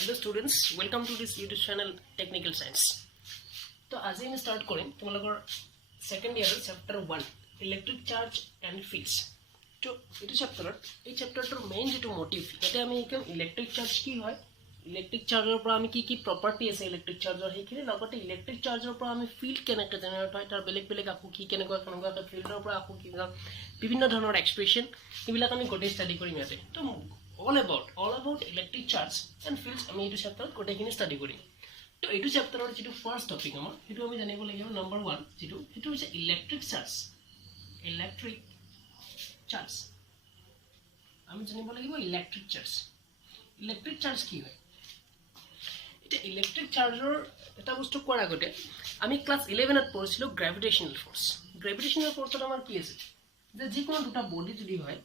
Hello students, welcome to this YouTube channel Technical Science. तो आज हम start करें तुम्हारा second year chapter 1 electric charge and fields. तो इस chapter तो main जो motive याते हमें एक electric charge की है electric charger पर हमें की property ऐसे electric charger है कि नहीं लगते electric charger पर हमें field connect करते हैं तो इधर बेलेग आपको की connect करना field पर आपको की विभिन्न धৰণৰ expression इबिला कमी कोटे study करी में आते तो all about electric charge and fields আমি এই chapter কোটেখিনি স্টাডি কৰিম তো এই chapterৰ যেটো ফাৰ্স্ট টপিক আমাৰ হেতু আমি জানিব লাগিব নম্বৰ 1 যেটো হেতু হৈছে ইলেক্ট্ৰিক চাৰ্জ আমি জানিব লাগিব ইলেক্ট্ৰিক চাৰ্জ কি হয় এটা ইলেক্ট্ৰিক চাৰ্জৰ এটা বস্তু কোৱাৰ আগতে আমি ক্লাস 11 ত পঢ়িছিলো গ্ৰেভিটেশনাল ফোৰ্সত আমাৰ কি আছে যে যিকোনো দুটা বডি যদি হয়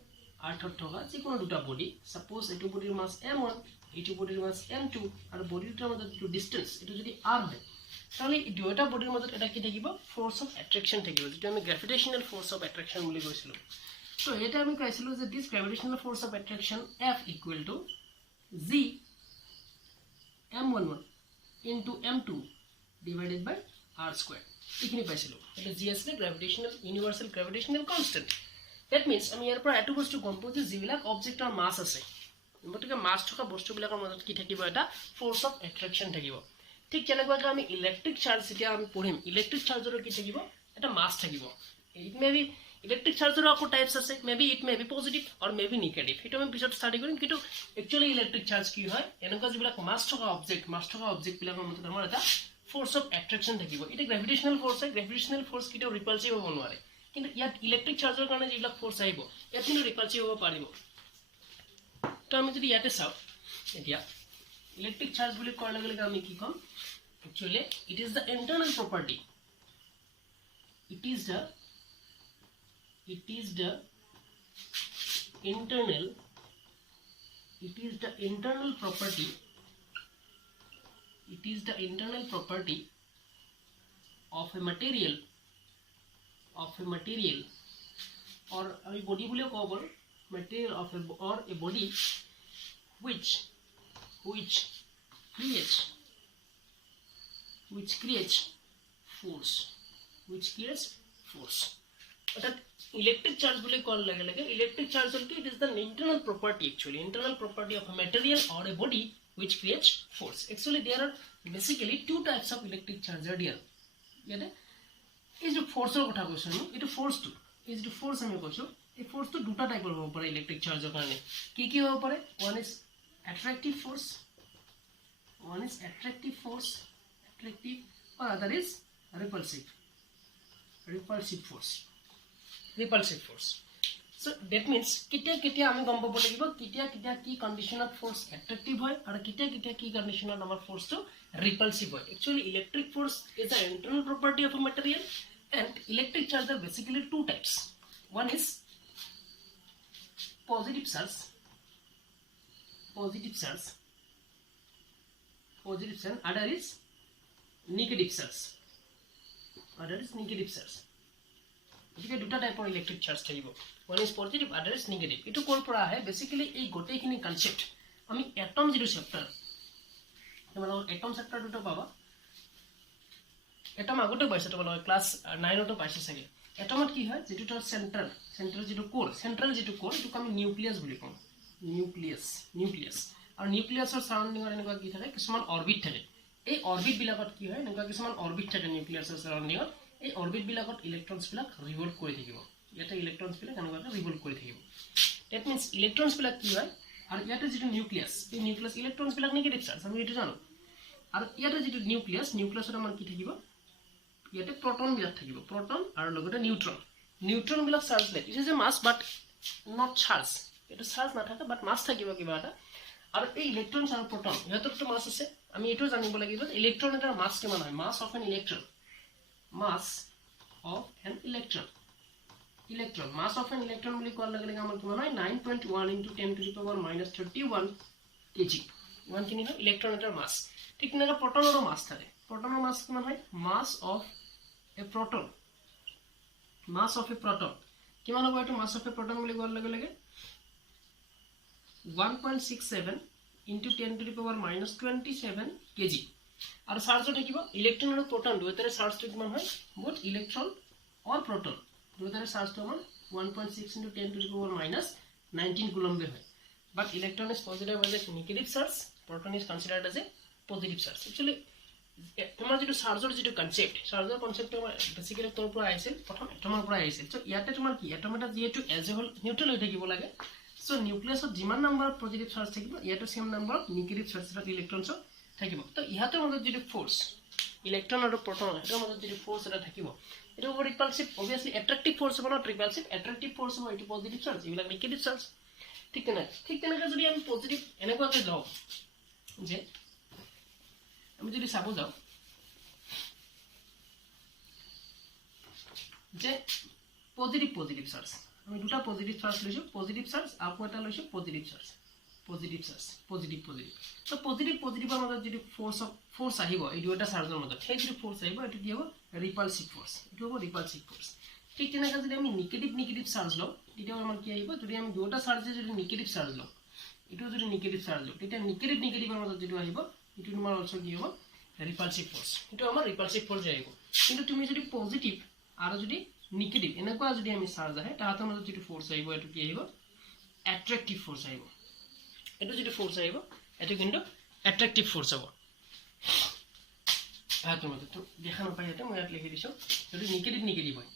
আৰ্থত থকা যিকোনো দুটা বডি সাপোজ এটো বডিৰ মাস m1 এটো বডিৰ মাস m2 আৰু বডি দুটাৰ মাজত যেটো ডিসটেন্স এটো যদি r হয় তাহলে এই দুটা বডিৰ মাজত এটা কি থাকিব ফোৰ্স অফ অ্যাট্ৰাকশন থাকিব যেটো আমি গ্ৰেভিটেশনাল ফোৰ্স অফ অ্যাট্ৰাকশন বুলি কৈছিলো তো এটা আমি কৈছিলো যে this gravitational force of attraction F equal to g m11 into m2 divided by r square এখিনি পাইছিলো এটা g আছে গ্ৰেভিটেশনাল ইউনিভাৰ্সাল গ্ৰেভিটেশনাল কনস্ট্যান্ট That means আমি ইয়াৰ পৰা এটো বস্তু গম পাওঁ যে যিবিলাক অবজেক্টৰ মাস আছে গতিকে মাস থকা বস্তুবিলাকৰ মাজত কি থাকিব এটা ফোৰ্স অফ অ্যাট্ৰাকশন থাকিব ঠিক যেনেকৈ আমি ইলেক্ট্ৰিক চাৰ্জ যেতিয়া আমি পঢ়িম ইলেক্ট্ৰিক চাৰ্জৰ কি থাকিব এটা মাস থাকিব ইট মে বি ইলেক্ট্ৰিক চাৰ্জৰ আকৌ টাইপস আছে may be it may be positive or may be negative হেতু আমি পিছত স্টাডি কৰিম কিন্তু একচুয়ালি ইলেক্ট্ৰিক চাৰ্জ কি হয় এনেকুৱা যিবিলাক মাস থকা অবজেক্ট বিলাকৰ মাজত আমাৰ এটা ফোৰ্স অফ অ্যাট্ৰাকশন থাকিব এটা গ্ৰেভিটেশনাল ফোৰ্স হয় গ্ৰেভিটেশনাল ফোৰ্স কিটো ৰিপালসিভ হ'ব নোৱাৰে কিন্তু ইয়াত ইলেক্ট্ৰিক চাৰ্জৰ কাৰণে যিবিলাক ফোৰ্স আহিব ইয়াত কিন্তু ৰিপালসিভ হ'ব পাৰিব তো আমি যদি ইয়াতে চাও এতিয়া ইলেক্ট্ৰিক চাৰ্জ বুলি কোৱাৰ লগে লগে আমি কি কম actually it is the internal property it is the internal property of a material or a body bole cover material of a or a body which creates force অর্থাৎ ইলেকট্রিক চার্জ বলে কোৱাৰ লগে লগে ইলেকট্রিক চার্জ হল কি it is the internal property of a material or a body which creates force actually there are basically two types of electric charge are there ইয়াতে এই যে ফোৰ্সৰ কথা কৈছো আমি এটো ফোৰ্স টু এই যে ফোৰ্স আমি কৈছো এই ফোৰ্স তো দুটা টাইপৰ হ'ব পাৰে ইলেক্ট্ৰিক চাৰ্জৰ কাৰণে কি হ'ব পাৰে one is attractive force or other is repulsive force so that means কিতিয়া আমি গম পাব লাগিব কিতিয়া কি কন্ডিশনত ফোর্স অ্যাট্রাক্টিভ হয় আৰু কিতিয়া কি কন্ডিশনত আমাৰ ফোর্সটো repulsive হয় actually electric force is the internal property of a material and electric charge are basically two types one is positive charge other is negative charge এটিকে দুটা টাইপৰ ইলেক্ট্ৰিক চাৰ্জ থাকিব one is positive other is negative এটো কোৰ পৰা আহে basically এই গোটেইখিনি কনসেপ্ট আমি এটম যেটো চেপ্টাৰ তোমালোক এটম চেপ্টাৰ দুটো পাবা এটম আগতে পাইছে তোমালোক ক্লাস 9 তো পাইছে চাগে এটমত কি হয় যেটো তাৰ সেন্ট্ৰাল যেটো কোৰ এটো আমি নিউক্লিয়াস বুলি কম নিউক্লিয়াস আৰু নিউক্লিয়াসৰ সাৰাউন্ডিংৰ এনেকুৱা কি থাকে কিছুমান অৰবিট থাকে এই অৰবিট বিলাকত কি হয় এনেকুৱা কিছুমান অৰবিট থাকে নিউক্লিয়াসৰ সাৰাউন্ডিংত এই অৰবিট বিলাকত ইলেক্ট্ৰনস বিলাক ৰিভলভ কৰি থাকিব ইয়াতে ইলেক্ট্ৰনস বিলাক এনেকুৱা ৰিভলভ কৰি থাকিব দ্যাট মিন্স ইলেক্ট্ৰনস বিলাক কি হয় আৰু ইয়াতে যেটো নিউক্লিয়াস এই নিউক্লিয়াস ইলেক্ট্ৰনস বিলাক নেগেটিভ চাৰ্জ আমি এটো জানো আৰু ইয়াতে যেটো নিউক্লিয়াসৰ আমাৰ কি থাকিব ইয়াতে প্ৰটন বিলাক থাকিব প্ৰটন আৰু লগতে নিউট্ৰন বিলাক chargeless it is a mass but not charge এটো চাৰ্জ নাথাকে বাট মাস থাকিব কিবা এটা আৰু এই ইলেক্ট্ৰনস আৰু প্ৰটন ইহঁতৰটো মাস আছে আমি এটো জানিব লাগিব ইলেক্ট্ৰন এটাৰ মাস কিমান হয় mass of an electron mass of an electron বুলি কোৱাৰ লগে লগে আমাৰ কিমান হয় 9.1 into 10 to the power minus 31 kg ইমান কিনি হয় ইলেক্ট্ৰন এটাৰ মাস ঠিক তেনেকৈ প্ৰটনৰ মাস থাকে প্ৰটনৰ মাস কিমান হয় mass of a proton কিমান হ'ব এটো mass of a proton বুলি কোৱাৰ লগে লগে 1.67 into 10 to the power minus 27 kg আৰু চাৰ্জত থাকিব ইলেক্ট্ৰন আৰু প্ৰোটন দুয়োটাৰে চাৰ্জটো কিমান হয় both ইলেক্ট্ৰন or proton দুয়োটাৰে চাৰ্জটো আমাৰ 1.6 into 10 to the power minus 19 coulomb হয় but electron is considered as a negative charge proton is considered as a positive charge actually তোমাৰ যেটো চাৰ্জৰ যেটো কনসেপ্ট চাৰ্জৰ কনসেপ্টটো বেসিক্যালি তোৰ পৰা আহিছিল প্ৰথম এটমৰ পৰা আহিছিল সো ইয়াতে তোমাৰ কি এটম এটা যেটো এজ এ হোল নিউট্ৰেল হৈ থাকিব লাগে সো নিউক্লিয়াছত যিমান নম্বৰ পজিটিভ চাৰ্জ থাকিব ইয়াতে same number negative charge electrons থাকিব তো ইহাতৰ মাজত যেটো ফোৰ্স ইলেক্ট্ৰন আৰু প্ৰোটন এটাৰ মাজত যেটো ফোৰ্স এটা থাকিব এটা হ'ব ৰিপালসিভ obviously attractive force হ'ব not repulsive attractive force হ'ব এটো পজিটিভ চাৰ্জ ইবিলাক নেগেটিভ চাৰ্জ ঠিক তেনেকৈ যদি আমি পজিটিভ এনেকুৱাকৈ লওঁ যে আমি যদি চাব যাও যে পজিটিভ চার্জ আমি দুটা পজিটিভ চার্জ লৈছো পজিটিভ চার্জ আকৌ এটা লৈছো পজিটিভ চার্জ পজিটিভ তো পজিটিভৰ মাজত যদি ফোৰ্স আহিব এই দুটা চাৰ্জৰ মাজত সেই যদি ফোৰ্স আহিব এটো কি হ'ব ৰিপালসিভ ফোৰ্স এটো হ'ব ৰিপালসিভ ফোৰ্স ঠিক তেনেকৈ যদি আমি নেগেটিভ চাৰ্জ লওঁ তেতিয়া আমাৰ কি আহিব যদি আমি দুটা চাৰ্জে যদি নেগেটিভ চাৰ্জ লওঁ এটো যদি নেগেটিভ চাৰ্জ লওঁ তেতিয়া নেগেটিভৰ মাজত যেটো আহিব এটো তোমাৰ অলসো কি হ'ব ৰিপালসিভ ফোৰ্স এটো আমাৰ ৰিপালসিভ ফোৰ্স আহিব কিন্তু তুমি যদি পজিটিভ আৰু যদি নেগেটিভ এনেকুৱা যদি আমি চাৰ্জ আহে তাহাতৰ মাজত যেটো ফোৰ্স আহিব এটো কি আহিব অ্যাট্ৰাক্টিভ ফোৰ্স আহিব এটো যেটো ফোৰ্স আহিব এটো কিন্তু অ্যাট্ৰাক্টিভ ফোৰ্স হ'ব তাহাতৰ মাজত তো দেখা নাপায় এটা মই ইয়াত লিখি দিছো যদি নেগেটিভ হয়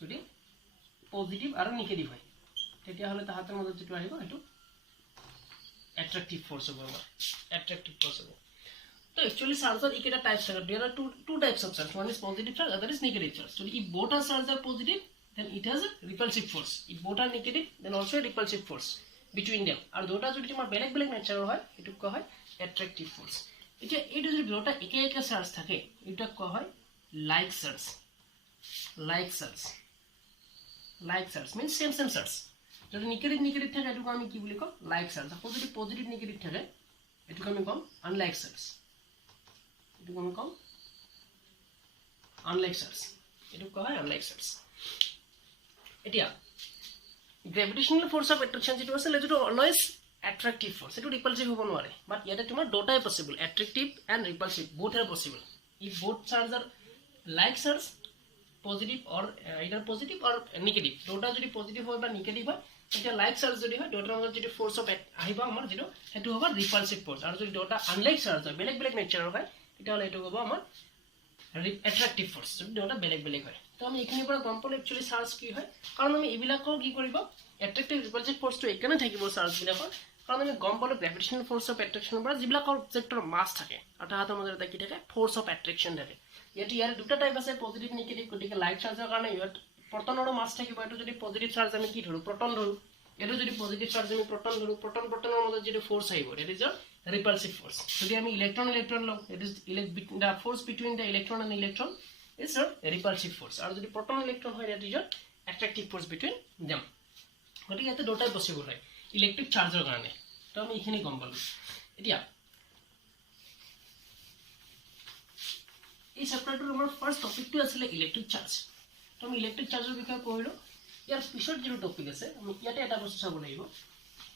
যদি পজিটিভ আৰু নেগেটিভ হয় তেতিয়া হলে তাহাতৰ মাজত যেটো আহিব এটো attractive force over attractive force over so actually charge are iketa types are there are two types of charge one is positive charge other is negative charge so if both are charge are positive then it has a repulsive force if both are negative then also a repulsive force between them আৰু দুটা যদি তোমাৰ বেলেগ nature হয় এটো কোৱা হয় attractive force এতিয়া এইটো যদি দুটা একে চাৰ্জ থাকে এটা কোৱা হয় like charge means same charge যদি নেগেটিভ থাকে এটো আমি কি বুলি কম লাইক চার্জ সাপোজ যদি পজিটিভ নেগেটিভ থাকে এটো আমি কম আনলাইক চার্জ এটো আমি কম আনলাইক চার্জ এটো কোৱা হয় আনলাইক চাৰ্জ এতিয়া গ্ৰেভিটেশনাল ফোৰ্স অফ অ্যাট্ৰাকশন যেটো আছে যেটো অলওয়েজ অ্যাট্ৰাক্টিভ ফোৰ্স এটো ৰিপালসিভ হ'ব নোৱাৰে বাট ইয়াতে তোমাৰ দুটাই possible attractive and repulsive both are possible if both charge are like charge positive or either positive or negative দুটা যদি পজিটিভ হয় বা নেগেটিভ হয় এটা লাইক চার্জ যদি হয় দুটাৰ মাজত যদি ফোৰ্স অফ আহিবা আমাৰ যেটো হেতু হ'ব ৰিপালসিভ ফোৰ্স আৰু যদি দুটা আনলাইক চাৰ্জ হয় বেলেগ নেচাৰৰ হয় এটা হলে এটো হ'ব আমাৰ অ্যাট্ৰাক্টিভ ফোৰ্স যদি দুটা বেলেগ হয় তো আমি এখানৰ পৰা গম পালে একচুয়ালি চাৰ্জ কি হয় কাৰণ আমি ইবিলাকৰ কি কৰিব অ্যাট্ৰাক্টিভ ৰিপালসিভ ফোৰ্সটো একানে থাকিব চাৰ্জ বিলাকৰ কাৰণ আমি গম পালে গ্ৰেভিটেশনাল ফোৰ্স অফ অ্যাট্ৰাকশনৰ পৰা যিবিলাকৰ অবজেক্টৰ মাস থাকে আৰু তাহাতৰ মাজত এটা কি থাকে ফোৰ্স অফ অ্যাট্ৰাকশন থাকে ইয়াৰ দুটা টাইপ আছে পজিটিভ নেগেটিভ গতিকে লাইক চাৰ্জৰ কাৰণে ইয়াত প্ৰটনৰ মাস থাকিব এটো যদি পজিটিভ চাৰ্জ আমি কি ধৰো প্ৰটন ধৰো এটো যদি পজিটিভ চাৰ্জ আমি প্ৰটনৰ মাজত যেটো ফোৰ্স আহিব it is a repulsive force যদি আমি ইলেক্ট্ৰন লওঁ it is the force between the electron and electron is a repulsive force আৰু যদি প্ৰটন ইলেক্ট্ৰন হয় it is a attractive force between them গতিকে ইয়াতে দুটাই পসিবল হয় ইলেক্ট্ৰিক চাৰ্জৰ কাৰণে তো আমি এখিনি গম পালো এতিয়া এই চ্যাপ্টাৰটোৰ আমাৰ ফাৰ্স্ট টপিকটো আছিল ইলেক্ট্ৰিক চাৰ্জ তো আমি ইলেক্ট্ৰিক চাৰ্জৰ বিষয়ে পঢ়িলো ইয়াৰ পিছত যেটো টপিক আছে আমি ইয়াতে এটা বস্তু চাব লাগিব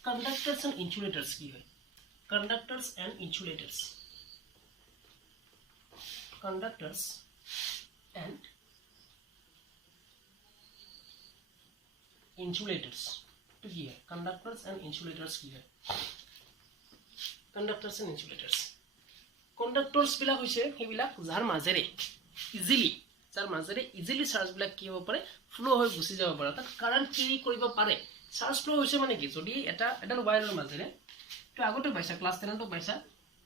কন্ডাক্টৰস এন্ড ইনসুলেটৰস কি হয় কন্ডাক্টৰস এন্ড ইনসুলেটৰস তো কি হয় কন্ডাক্টৰস এন্ড ইনসুলেটৰস কি হয় কন্ডাক্টৰস এন্ড ইনসুলেটৰস কন্ডাক্টৰস বিলাক হৈছে হেবিলাক যাৰ মাজেৰে ইজিলি চাৰ্জ বিলাক কি হ'ব পাৰে ফ্লো হৈ গুছি যাব পাৰে তাক কাৰেন্ট ক্যাৰি কৰিব পাৰে চাৰ্জ ফ্লো হৈছে মানে কি যদি এটা ওয়্যাৰৰ মাজেৰে তো আগতে পাইছা ক্লাস 10 তো পাইছা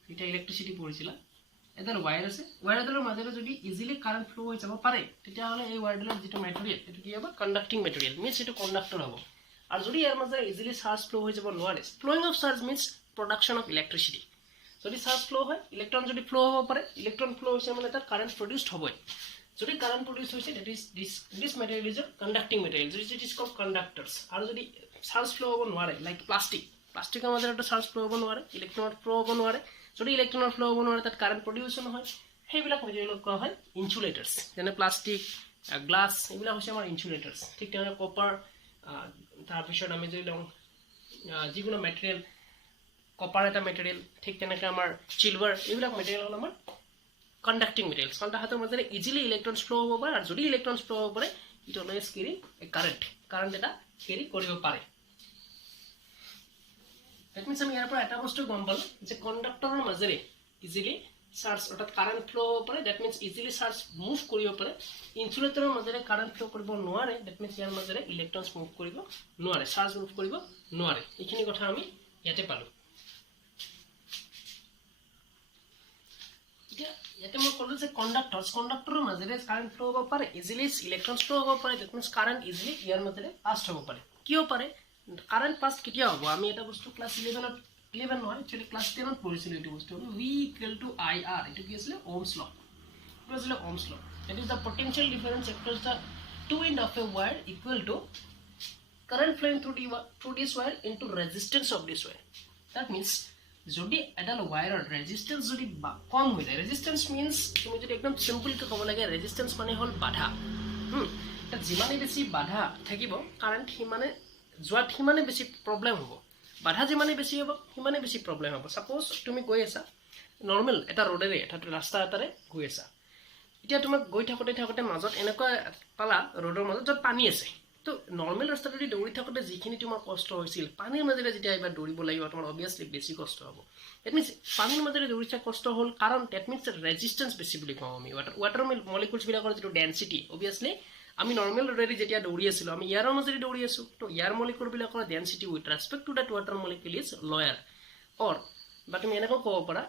এটা ইলেক্ট্ৰিসিটি পঢ়িছিলা এডাল ওয়্যাৰ আছে ওয়্যাৰডালৰ মাজেৰে যদি ইজিলি কাৰেন্ট ফ্লো হৈ যাব পাৰে তেতিয়া হলে এই ওয়্যাৰডালৰ যেটো মেটেৰিয়েল এটো কি হ'ব কন্ডাক্টিং মেটেৰিয়েল মিন্স এটো কন্ডাক্টৰ হ'ব আৰু যদি ইয়াৰ মাজেৰে ইজিলি চাৰ্জ ফ্লো হৈ যাব নোৱাৰে flowing of charge means production of electricity যদি চাৰ্জ ফ্লো হয় ইলেক্ট্ৰন যদি ফ্লো হ'ব পাৰে ইলেক্ট্ৰন ফ্লো হৈছে মানে তাত কাৰেন্ট প্ৰডিউসড হ'বই যদি কাৰেন্ট প্ৰডিউস হইছে that is this material is a conducting material it is called conductors আৰু যদি চাৰ্জ ফ্লো হ'ব নোৱাৰে লাইক প্লাষ্টিকৰ মাজেৰে এটা চাৰ্জ ফ্লো হ'ব নোৱাৰে ইলেক্ট্ৰন ফ্লো হ'ব নোৱাৰে যদি ইলেক্ট্ৰন ফ্লো হ'ব নোৱাৰে তাত কাৰেন্ট প্ৰডিউস নহয় সেইবিলাক মেটেৰিয়েলক কোৱা হয় ইনসুলেটৰস যেনে প্লাষ্টিক গ্লাস এইবিলাক হৈছে আমাৰ ইনসুলেটৰস ঠিক তেনেকৈ কপাৰ তাৰ পিছত আমি যদি লওঁ যিকোনো মেটেৰিয়েল কপাৰ এটা মেটেৰিয়েল ঠিক তেনেকৈ আমাৰ চিলভাৰ এইবিলাক মেটেৰিয়েল হ'ল আমাৰ কণ্ডাক্টিং মেটেৰিয়েলছ কাৰণ তাহাঁতৰ মাজেৰে ইজিলি ইলেক্ট্ৰনছ ফ্ল' হ'ব পাৰে আৰু যদি ইলেক্ট্ৰনছ ফ্ল' হ'ব পাৰে it always carry A current এটা কেৰি কৰিব পাৰে দ্যাট মিনছ আমি ইয়াৰ পৰা এটা বস্তু গম পালোঁ যে কণ্ডাক্টৰৰ মাজেৰে ইজিলি চাৰ্জ অৰ্থাৎ কাৰেণ্ট ফ্ল' হ'ব পাৰে that means easily charge move কৰিব পাৰে ইনচুলেটৰৰ মাজেৰে কাৰেণ্ট ফ্ল' কৰিব নোৱাৰে দ্যাট মিনছ ইয়াৰ মাজেৰে ইলেক্ট্ৰনছ মুভ কৰিব নোৱাৰে চাৰ্জ মুভ কৰিব নোৱাৰে এইখিনি কথা আমি ইয়াতে পালোঁ ইয়াতে মই ক'লোঁ যে কণ্ডাক্টৰৰ মাজেৰে কাৰেণ্ট ফ্ল' হ'ব পাৰে ইজিলি ইলেক্ট্ৰনছ ফ্ল' হ'ব পাৰে দ্যাট মিনছ কাৰেণ্ট ইজিলি ইয়াৰ মাজেৰে পাছ হ'ব পাৰে কিয় পাৰে কাৰেণ্ট পাছ কেতিয়া হ'ব আমি এটা বস্তু ক্লাছ 11 নহয় একচুৱেলি ক্লাছ 10ত পঢ়িছিলোঁ এইটো বস্তু V = IR এইটো কি আছিলে ohms law এইটো আছিলে ohms law that is the potential difference across the two end of a wire equal to current flowing through this wire into resistance of this wire that means যদি এডাল ওয়ায়াৰৰ ৰেজিস্ট্যান্স যদি কম হৈ যায় ৰেজিস্ট্যান্স মিন্স তুমি যদি একদম সিম্পলকৈ ক'ব লাগে ৰেজিস্ট্যান্স মানে হ'ল বাধা যিমানে বেছি বাধা থাকিব কাৰেণ্ট সিমানে যোৱাত সিমানে বেছি প্ৰব্লেম হ'ব বাধা যিমানে বেছি হ'ব সিমানে বেছি প্ৰব্লেম হ'ব সাপোজ তুমি গৈ আছা নৰ্মেল এটা ৰোডেৰে এটা ৰাস্তা এটাৰে গৈ আছা এতিয়া তোমাক গৈ থাকোঁতে মাজত এনেকুৱা পালা ৰোডৰ মাজত য'ত পানী আছে তো নৰ্মেল ৰাস্তাটোদি দৌৰি থাকোঁতে যিখিনি তোমাৰ কষ্ট হৈছিল পানীৰ মাজেৰে যেতিয়া এবাৰ দৌৰিব লাগিব তোমাৰ অবভিয়াছলি বেছি কষ্ট হ'ব দ্যাট মিনছ পানীৰ মাজেৰে দৌৰিছা কষ্ট হ'ল কাৰণ দ্যাট মিনছ ৰেজিষ্টেন্স বেছি বুলি কওঁ আমি ৱাটাৰ মলিকুলছবিলাকৰ যিটো ডেনচিটি অবভিয়াছলি আমি নৰ্মেল ৰোডেৰে যেতিয়া দৌৰি আছিলোঁ আমি ইয়াৰ মাজেৰে দৌৰি আছোঁ তো ইয়াৰ মলিকুলবিলাকৰ density with respect to that water molecule is lower or বা তুমি এনেকৈ ক'ব পাৰা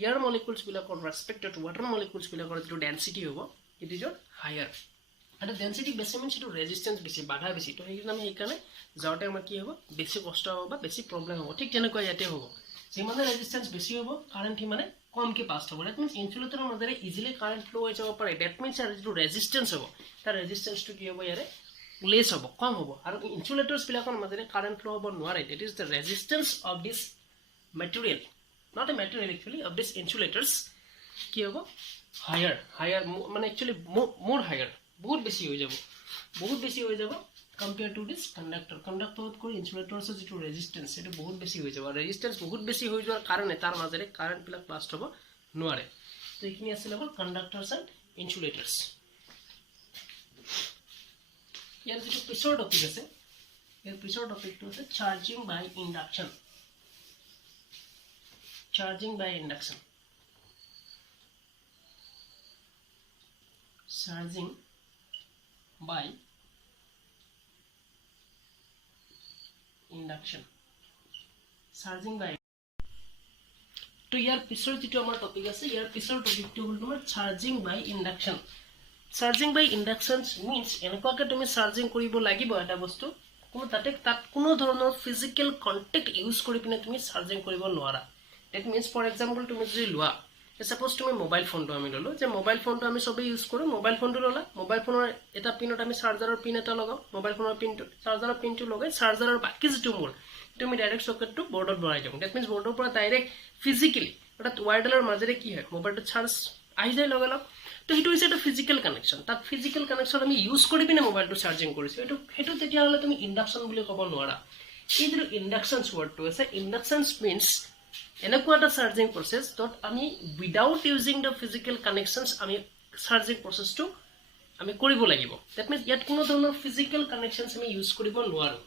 ইয়াৰ মলিকুলছবিলাকৰ ৰেছপেক্ট টু ৱাটাৰ মলিকুলছবিলাকৰ যিটো ডেনচিটি হ'ব ইট ইজ হায়াৰ এটা ডেনচিটি বেছি মিনছ সেইটো ৰেজিষ্টেন্স বেছি বাধা বেছি তো সেইকাৰণে যাওঁতে আমাৰ কি হ'ব বেছি কষ্ট হ'ব বা বেছি প্ৰব্লেম হ'ব ঠিক তেনেকুৱা ইয়াতে হ'ব যিমানে ৰেজিষ্টেন্স বেছি হ'ব কাৰেণ্ট সিমানে কমকৈ পাছ হ'ব দ্যাট মিনছ ইনচুলেটৰৰ মাজেৰে ইজিলি কাৰেণ্ট ফ্ল' হৈ যাব পাৰে দ্যাট মিনছ ইয়াৰ যিটো ৰেজিষ্টেন্স হ'ব তাৰ ৰেজিষ্টেন্সটো কি হ'ব ইয়াৰে লেছ হ'ব কম হ'ব আৰু ইনচুলেটৰ্ছবিলাকৰ মাজেৰে কাৰেণ্ট ফ্ল' হ'ব নোৱাৰে that is the resistance of this material not a material actually of this insulators কি হ'ব হায়াৰ মানে একচুৱেলি মোৰ হায়াৰ বহুত বেছি হৈ যাব কম্পেয়াৰ টু দিছ কণ্ডাক্টৰতকৈ ইনচুলেটৰ্ছৰ যিটো ৰেজিষ্টেন্স সেইটো বহুত বেছি হৈ যাব আৰু ৰেজিষ্টেন্স বহুত বেছি হৈ যোৱাৰ কাৰণে তাৰ মাজেৰে কাৰেণ্টবিলাক পাছ হ'ব নোৱাৰে তো এইখিনি আছিল আমাৰ কণ্ডাক্টৰ্ছ এণ্ড ইনচুলেটৰ্ছ ইয়াৰ যিটো পিছৰ টপিক আছে ইয়াৰ পিছৰ টপিকটো আছে charging by induction charging by induction তো ইয়াৰ পিছৰ যিটো আমাৰ টপিক আছে ইয়াৰ পিছৰ টপিকটো হ'ল তোমাৰ charging by induction charging by induction means এনেকুৱাকৈ তুমি চাৰ্জিং কৰিব লাগিব এটা বস্তু তাত কোনো ধৰণৰ ফিজিকেল কণ্টেক্ট ইউজ কৰি পিনে তুমি চাৰ্জিং কৰিব নোৱাৰা ডেট মিনছ ফৰ এক্সাম্পল তুমি যদি লোৱা সাপোজ তুমি মোবাইল ফোনটো আমি ল'লোঁ যে মোবাইল ফোনটো আমি চবেই ইউজ কৰোঁ মোবাইল ফোনটো ল'লা মোবাইল ফোনৰ এটা পিনত আমি চাৰ্জাৰৰ পিন এটা লগাওঁ মোবাইল ফোনৰ পিনটো চাৰ্জাৰৰ পিনটো লগাই চাৰ্জাৰৰ বাকী যিটো মূল সেইটো আমি ডাইৰেক্ট চকেটটো বৰ্ডত ভৰাই দিওঁ ডেট মিনছ বৰ্ডৰ পৰা ডাইৰেক্ট ফিজিকেলি অৰ্থাৎ ৱায়াৰডালৰ মাজেৰে কি হয় মোবাইলটো চাৰ্জ আহি যায় লগালগ তো সেইটো হৈছে এটা ফিজিকেল কানেকশ্যন তাত ফিজিকেল কানেকশ্যন আমি ইউজ কৰি পিনে মোবাইলটো চাৰ্জিং কৰিছোঁ সেইটো তেতিয়াহ'লে তুমি ইণ্ডাকশ্যন বুলি ক'ব নোৱাৰা এই যিটো ইণ্ডাকশ্যনছ ৱৰ্ডটো আছে ইণ্ডাকশ্যনছ মিনছ এনেকুৱা এটা চাৰ্জিং প্ৰচেছ য'ত আমি উইদাউট ইউজিং দ্য ফিজিকেল কানেকশ্যনছ আমি চাৰ্জিং প্ৰচেছটো আমি কৰিব লাগিব ডেট মিনছ ইয়াত কোনো ধৰণৰ ফিজিকেল কানেকশ্যনছ আমি ইউজ কৰিব নোৱাৰোঁ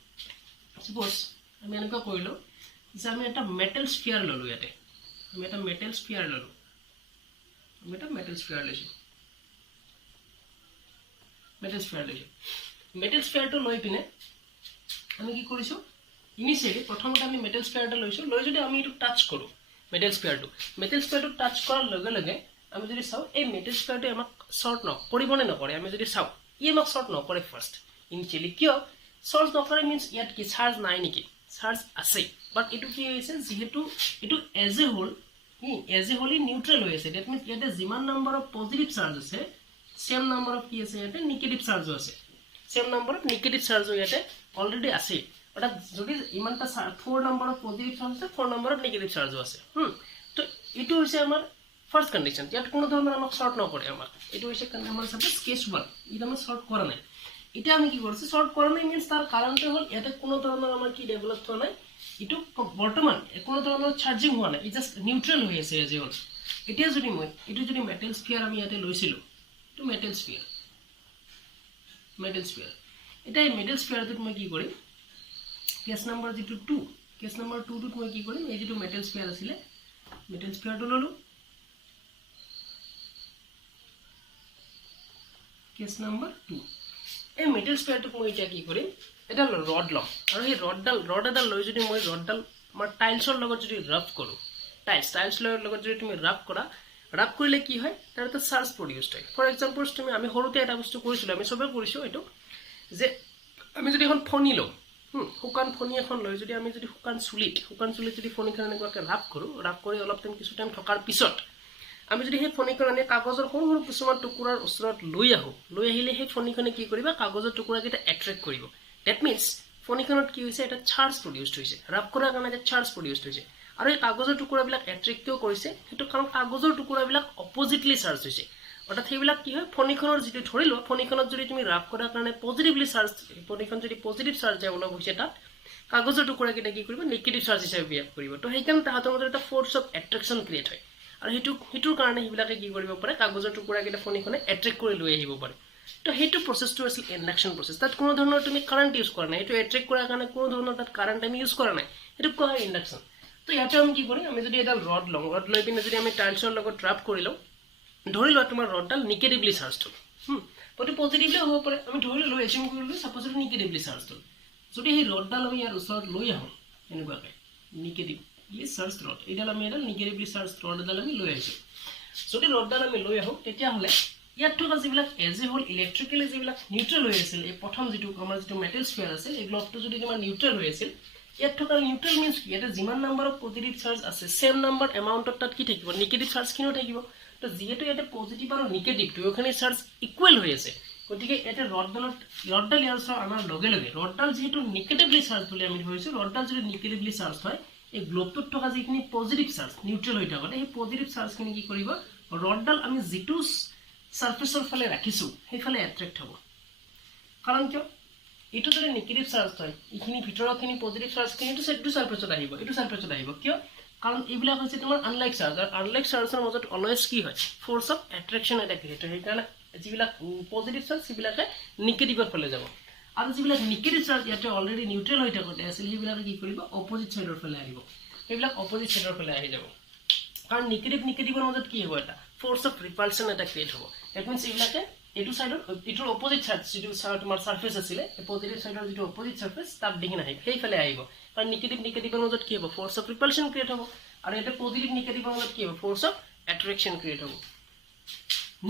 সাপ'জ আমি এনেকুৱা কৰিলোঁ যে আমি এটা মেটেল স্ফিয়াৰ ল'লোঁ ইয়াতে আমি এটা মেটেল স্ফিয়াৰ লৈছোঁ মেটেল স্ফিয়াৰটো লৈ পিনে আমি কি কৰিছোঁ ইনিচিয়েলি প্ৰথমতে আমি মেটেল স্ফিয়াৰ এটা লৈছোঁ লৈ যদি আমি এইটো টাচ কৰোঁ মেটেল স্ফিয়াৰটো টাচ কৰাৰ লগে লগে আমি যদি চাওঁ এই মেটেল স্ফিয়াৰটোৱে আমাক শ্বৰ্ট কৰিবনে নকৰে আমি যদি চাওঁ ই আমাক শ্বৰ্ট নকৰে ফাৰ্ষ্ট ইনিচিয়েলি কিয় শ্বৰ্ট নকৰে মিনছ ইয়াত কি চাৰ্জ নাই নেকি চাৰ্জ আছে বাট এইটো কি হৈছে যিহেতু এইটো এজ এ হোল নিউট্ৰেল হৈ আছে ডেট মিনছ ইয়াতে যিমান নাম্বাৰ অফ পজিটিভ চাৰ্জ আছে চেম নাম্বাৰ অফ কি আছে ইয়াতে নিগেটিভ চাৰ্জো আছে চেম নাম্বাৰ অফ নিগেটিভ চাৰ্জো ইয়াতে অলৰেডি আছে অৰ্থাৎ যদি ইমানটা 4 নাম্বাৰ অফ পজিটিভ চাৰ্জ আছে 4 নাম্বাৰ অফ নিগেটিভ চাৰ্জো আছে তো এইটো হৈছে আমাৰ ফাৰ্ষ্ট কণ্ডিশ্যন ইয়াত কোনো ধৰণৰ আমাক শ্বৰ্ট নকৰে আমাক এইটো হৈছে আমাৰ চাপ'জ কেছ 1 ইয়াত আমাৰ শ্বৰ্ট কৰা নাই এটা আমি কি কৰিছো শৰ্ট কৰা নাই মিন্স তাৰ কাৰণটো হ'ল ইয়াতে কোনো ধৰণৰ আমাৰ কি ডেভেলপ হোৱা নাই ইটো বৰ্তমান কোনো ধৰণৰ চাৰ্জিং হোৱা নাই ই জাস্ট নিউট্ৰেল হৈ আছে এজ হ'ল এতিয়া যদি মই ইটো যদি মেটেল স্ফিয়াৰ আমি ইয়াতে লৈছিলো ইটো মেটেল স্ফিয়াৰ এটা এই মেটেল স্ফিয়াৰটোত মই কি কৰিম কেছ নম্বৰ যেটো 2 কেছ নম্বৰ 2 টোত মই কি কৰিম এই যেটো মেটেল স্ফিয়াৰ আছিল মেটেল স্ফিয়াৰটো ললো কেছ নম্বৰ 2 এই মেটেল স্ফিয়াৰটোক মই এতিয়া কি কৰিম এটা ৰড লম আৰু এই ৰড এডাল লৈ যদি মই ৰডডাল আমাৰ টাইলছৰ লগত যদি ৰাব কৰো টাইলছৰ লগত যদি তুমি ৰাব কৰিলে কি হয় তাৰ এটা চাৰ্জ প্ৰডিউসড হয় ফৰ এক্সাম্পল তুমি আমি হৰুতে এটা বস্তু কৰিছিলো আমি সবে কৰিছো এটো যে আমি যদি এখন ফনি লও হুকান ফনি এখন লৈ যদি আমি যদি হুকান চুলিত যদি ফনিখন এনেকুৱাকে ৰাব কৰি অলপ টাইম কিছু টাইম থকাৰ পিছত আমি যদি সেই ফনিখন আনি কাগজৰ সৰু সৰু কিছুমান টুকুৰাৰ ওচৰত লৈ আহিলে সেই ফনিখনে কি কৰিবা কাগজৰ টুকুৰাকেইটা এট্ৰেক্ট কৰিব দ্যাট মিন্স ফনিখনত কি হৈছে এটা চাৰ্জ প্ৰডিউসড হৈছে ৰাব কৰাৰ কাৰণে এটা চাৰ্জ প্ৰডিউসড হৈছে আৰু এই কাগজৰ টুকুৰাবিলাক এট্ৰেক্টও কৰিছে হেতু কাৰণ কাগজৰ টুকুৰাবিলাক অপজিটলি চাৰ্জ হৈছে অৰ্থাৎ সেইবিলাক কি হয় ফনিখনৰ যেটো ধৰিলো ফনিখনত যদি তুমি ৰাব কৰাৰ কাৰণে পজিটিভলি চাৰ্জ ফনিখন যদি পজিটিভ চাৰ্জ ডেভেলপ হৈছে তাত কাগজৰ টুকুৰাকেইটা কি কৰিব নেগেটিভ চাৰ্জ হিচাপে বিহেভ কৰিব তো সেইকাৰণে তাহাঁতৰ মাজত এটা ফোৰ্স অফ এট্ৰেকচন ক্ৰিয়েট হয় আৰু হেতুৰ কাৰণে হিবিলাকে কি কৰিব পাৰে কাগজৰ টুকুৰাকেইটা ফনিখনে এট্ৰেক্ট কৰি লৈ আহিব পাৰে তো হেতু প্ৰসেসটো আছিল ইন্ডাকশন প্ৰসেস তাত কোনো ধৰণৰ তুমি কাৰেন্ট ইউজ কৰা নাই হেতু এট্ৰেক্ট কৰাৰ কাৰণে কোনো ধৰণৰ তাত কাৰেন্ট আমি ইউজ কৰা নাই হেতু কোৱা হয় ইন্ডাকশন তো ইয়াতে আমি কি কৰিম আমি যদি এটা ৰড লৈ পিনে যদি আমি টাইলছৰ লগত ৰাব কৰি লও ধৰি লোৱা তোমাৰ ৰডডাল নেগেটিভলি চাৰ্জড পটি পজিটিভলি হ'ব পাৰে আমি ধৰি লৈ এচিউম কৰিলো সাপোজ ইট নেগেটিভলি চাৰ্জড যদি এই ৰডডাল আমি ইয়াৰ ওচৰত লৈ আহো এনেকুৱাকে নেগেটিভলি চাৰ্জড ৰড এডাল আমি এডাল নেগেটিভলি চাৰ্জড ৰড এডাল আমি লৈ আহিছো যদি ৰডডাল আমি লৈ আহো তেতিয়া হলে ইয়াত থকা যিবিলাক এজ এ হোল ইলেক্ট্ৰিক্যালি যিবিলাক নিউট্ৰেল হৈ আছিল এই প্ৰথম যেটো আমাৰ যেটো মেটেল স্ফিয়াৰ আছিল এই গ্লোবটো যদি তোমাৰ নিউট্ৰেল হৈ আছিল ইয়াত থকা নিউট্ৰেল মিন্স কি এটা যিমান নম্বৰ অফ পজিটিভ চাৰ্জ আছে সেম নম্বৰ এমাউন্টত তাত কি থাকিব নেগেটিভ চাৰ্জ কিনো থাকিব তো যেহেতু এটা পজিটিভ আৰু নেগেটিভ দুয়োখানে চাৰ্জ ইকুৱেল হৈ আছে গতিকে এটা ৰডডাল ইয়াৰ ওচৰত আমাৰ লগে ৰডডাল যেহেতু নেগেটিভলি চাৰ্জ বুলি আমি ধৰিছো ৰডডাল যদি নেগেটিভলি চাৰ্জ হয় এই গ্লোবটোত থকা যিখিনি পজিটিভ চাৰ্জ নিউট্ৰেল হৈ থাকে এই পজিটিভ চাৰ্জখিনি কি কৰিব ৰডডাল আমি যেটো সাৰফেসৰ ফালে ৰাখিছো সেইফালে এট্ৰেক্ট হ'ব কাৰণ কিয় এটো যদি নেগেটিভ চাৰ্জ হয় ইখিনি ভিতৰখিনি পজিটিভ চাৰ্জখিনি এটো সাৰফেসত আহিব কিয় কাৰণ এইবিলাক হৈছে তোমাৰ আনলাইক চাৰ্জ আৰু আনলাইক চাৰ্জৰ মাজত অলৱেজ কি হয় ফোৰ্স অফ এট্ৰেকচন এটা ক্ৰিয়েট হয় কাৰণ যিবিলাক পজিটিভ চাৰ্জ সিবিলাকে নেগেটিভৰ ফালে যাব আৰু যিবিলাক নেগেটিভ চাৰ্জ ইয়াতে অলৰেডি নিউট্ৰেল হৈ থাকতে আছিল সেইবিলাকে কি কৰিব অপজিট সাইডৰ ফালে আহিব সেইবিলাক অপজিট সাইডৰ ফালে আহি যাব কাৰণ নেগেটিভৰ মাজত কি হ'ব এটা ফোৰ্স অফ ৰিপালশন এটা ক্ৰিয়েট হ'ব দ্যাট মিন্স এইবিলাকে এটো সাইডৰ এটোৰ অপজিট সাইড যেটো তোমাৰ সাৰফেস আছিল এই পজিটিভ সাইডৰ যেটো অপজিট সাৰফেস তাত দেখি নাহে সেইফালে আহিব কাৰণ নেগেটিভৰ মাজত কি হ'ব ফোৰ্স অফ ৰিপালশন ক্ৰিয়েট হ'ব আৰু এটা পজিটিভ নেগেটিভৰ মাজত কি হ'ব ফোৰ্স অফ অ্যাট্ৰাকশন ক্ৰিয়েট হ'ব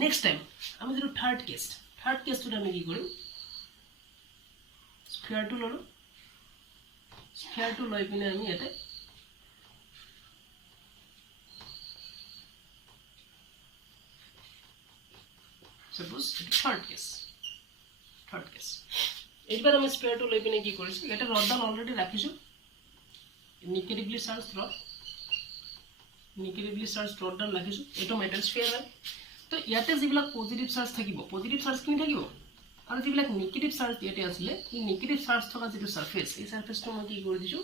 নেক্সট টাইম আমি যেটো থাৰ্ড কেছটো আমি কি কৰিম স্ফিয়াৰটো ললো স্ফিয়াৰটো লৈ পিনে আমি এটা suppose third case এইবাৰ আমি স্পেয়াৰটো লৈ পিনে কি কৰিছো এটা ৰডডাল অলৰেডি ৰাখিছো নেগেটিভলি চাৰ্জ ৰডডাল ৰাখিছো এটো মেটেল স্ফিয়াৰ হয় তো ইয়াতে যিবিলাক পজিটিভ চাৰ্জ থাকিব পজিটিভ চাৰ্জ কিনি থাকিব আৰু যিবিলাক নেগেটিভ চাৰ্জ ইয়াতে আছিল এই নেগেটিভ চাৰ্জ থকা যেটো সাৰফেস এই সাৰফেসটো মই কি কৰি দিছো